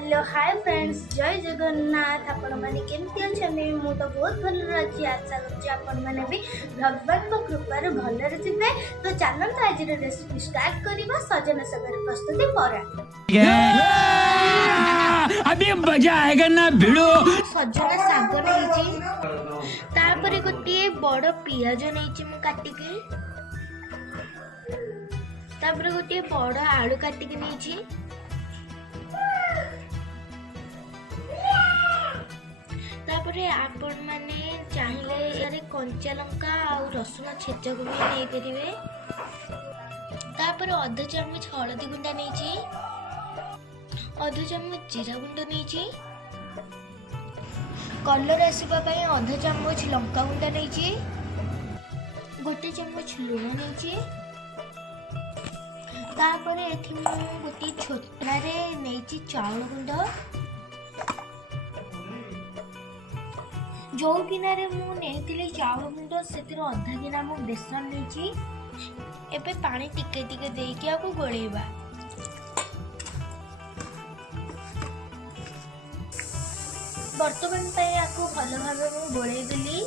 Hello hi friends जय जगन्नाथ आपण माने केमती अछने मु तो बहुत भल अछि आशा करछि आपण माने भी भगवान को कृपा रे भल थिबे तो चैनल तो आज रेसिपी स्टार्ट करबा सजना सागर प्रस्तुति परा अभी मजा आएगा ना भिड़ो। सजना साग नहीं तापर गोटे बड़ पियाज नहीं मु काटी के तापर गोटे बड़ आलू काटी के नहीं तापरे आपण माने चाहिले यारे कंचा लंका और रसुन छेचा को भी नहीं परिवे तापर आधा चम्मच हळदी गुंडा नहीं आधा चम्मच जीरा गुंडा नहीं कलर आसीबा पई आधा चम्मच लंका गुंडा नहीं गोटे चम्मच लूण नहीं तापर एथि मु गोटे छोटा रे नहीं चाउल गुंडा जो गिनारे मु नेतिली चाउल गुंड से अधा गिना मु बेसन नहीं एबे पानी टिके टिके देके आको गोलेबा बर्तमान पे आको भल भाव मु गोले देली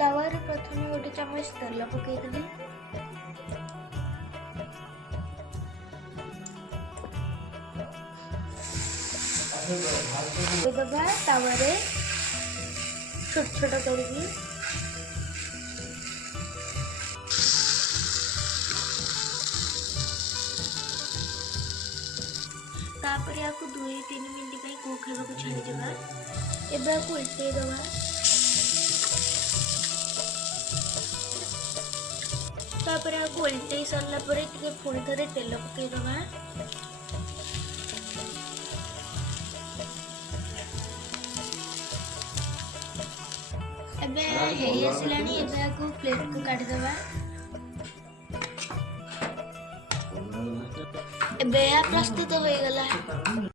तावार प्रथम गोटे चम्मच तेल पकई देली दबा तावारे छोट छोट करगी तापरे आको 2-3 मिनिट पई कोखेबा को छाडी देबा एबा को उल्टे दबा तापरे आको उल्टे सरला परे टिके पुणी थरे तेल पकई दबा एबे हेई आसिलानी एबे को प्लेट को काटी दबा एबे प्रस्तुत हो गला।